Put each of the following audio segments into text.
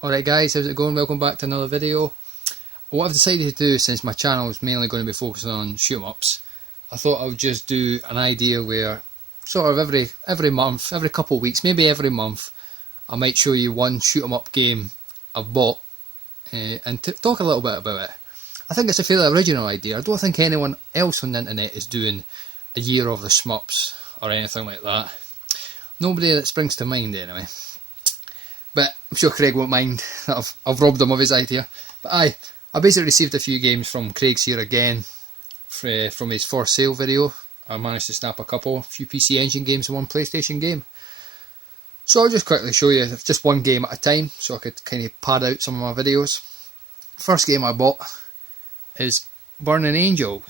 Alright guys, how's it going? Welcome back to another video. What I've decided to do, since my channel is mainly going to be focusing on shoot-em-ups, I thought I would just do an idea where sort of every month, every couple of weeks, maybe every month, I might show you one shoot-em-up game I've bought and talk a little bit about it. I think it's a fairly original idea. I don't think anyone else on the internet is doing a year of the Shmups or anything like that. Nobody that springs to mind anyway. But I'm sure Craig won't mind that I've robbed him of his idea. But I basically received a few games from Craig's here again from his for sale video. I managed to snap a few PC Engine games and one PlayStation game. So I'll just quickly show you just one game at a time so I could kind of pad out some of my videos. First game I bought is Burning Angels.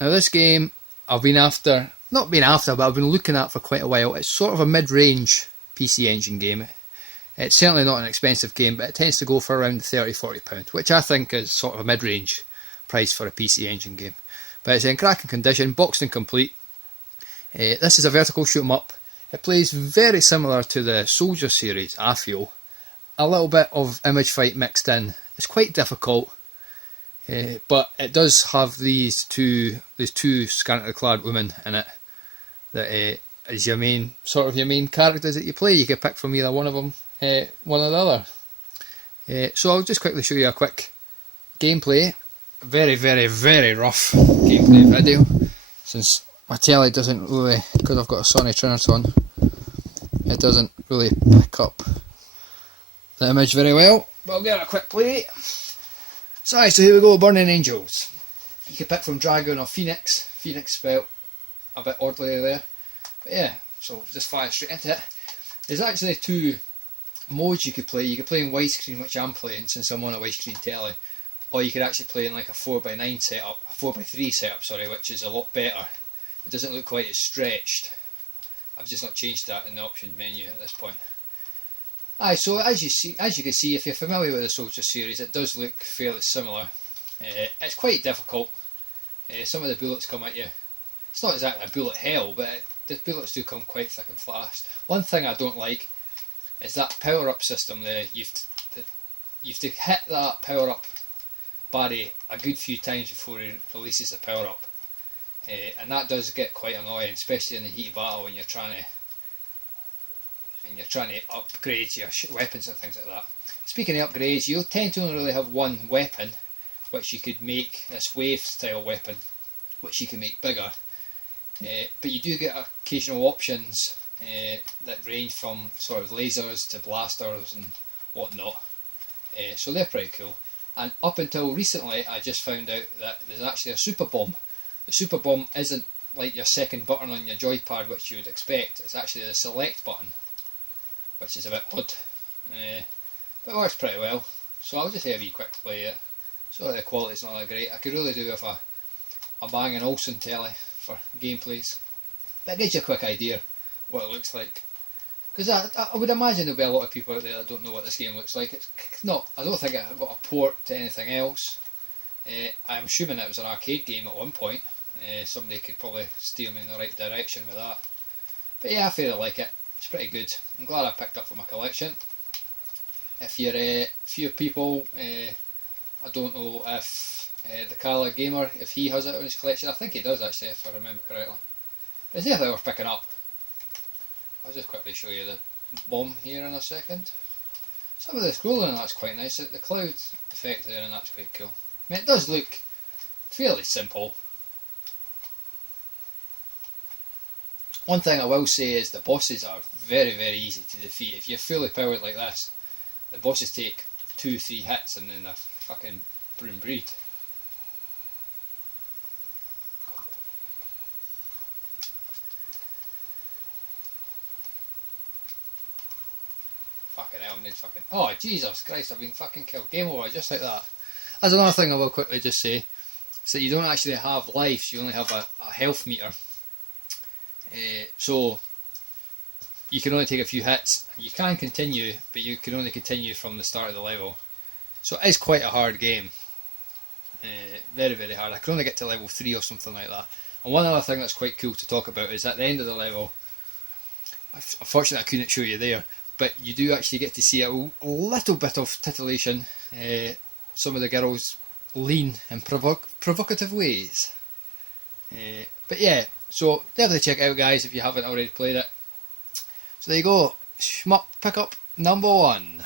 Now this game I've been after, but I've been looking at for quite a while. It's sort of a mid-range PC Engine game. It's certainly not an expensive game, but it tends to go for around £30–40, which I think is sort of a mid-range price for a PC Engine game. But it's in cracking condition, boxed and complete. This is a vertical shoot 'em up. It plays very similar to the Soldier series, I feel. A little bit of image fight mixed in. It's quite difficult, but it does have these two scantily clad women in it that is your main characters that you play. You can pick from either one of them, one or the other. So I'll just quickly show you a quick gameplay. Very, very, very rough gameplay video, since my telly doesn't really, because I've got a Sony Triniton, it doesn't really pick up the image very well. But I'll give it a quick play. So here we go, Burning Angels. You can pick from Dragon or Phoenix. Phoenix spelled a bit oddly there. But yeah, so just fire straight into it. There's actually two modes you could play. You could play in widescreen, which I'm playing since I'm on a widescreen telly, or you could actually play in like a 4:9 setup, a 4:3 setup, sorry, which is a lot better. It doesn't look quite as stretched. I've just not changed that in the options menu at this point. So as you can see, if you're familiar with the Soldier series, it does look fairly similar. It's quite difficult. Some of the bullets come at you. It's not exactly a bullet hell, but the bullets do come quite thick and fast. One thing I don't like is that power-up system there. You've to hit that power-up Barry a good few times before he releases the power up, and that does get quite annoying, especially in the heat of battle when you're trying to upgrade your weapons and things like that. Speaking of upgrades, you'll tend to only really have one weapon, which you could make this wave style weapon, which you can make bigger, but you do get occasional options that range from sort of lasers to blasters and whatnot, so they're pretty cool. And up until recently, I just found out that there's actually a super bomb. The super bomb isn't like your second button on your joypad, which you would expect. It's actually the select button, which is a bit odd, but it works pretty well. So I'll just have a quick play it. So the quality's not that great. I could really do with a Bang & Olufsen telly for gameplays. That gives you a quick idea what it looks like. Because I would imagine there'll be a lot of people out there that don't know what this game looks like. It's not. I don't think it got a port to anything else. I'm assuming it was an arcade game at one point. Somebody could probably steer me in the right direction with that. But yeah, I fairly like it. It's pretty good. I'm glad I picked up for my collection. If you're a few people, I don't know if the Kala Gamer, if he has it in his collection. I think he does actually, if I remember correctly. But it's definitely worth picking up. I'll just quickly show you the bomb here in a second. Some of the scrolling and that's quite nice. The cloud effect there and that's quite cool. I mean, it does look fairly simple. One thing I will say is the bosses are very, very easy to defeat. If you're fully powered like this, the bosses take 2–3 hits and then they're fucking breed. Fucking hell, I'm fucking. Oh, Jesus Christ, I've been fucking killed. Game over, just like that. That's another thing I will quickly just say. So you don't actually have lives, you only have a health meter. So you can only take a few hits. You can continue, but you can only continue from the start of the level. So it is quite a hard game. Very, very hard. I can only get to level 3 or something like that. And one other thing that's quite cool to talk about is at the end of the level, unfortunately I couldn't show you there, but you do actually get to see a little bit of titillation. Some of the girls lean in provocative ways. But yeah, so definitely check it out, guys, if you haven't already played it. So there you go, Shmup pickup number 1.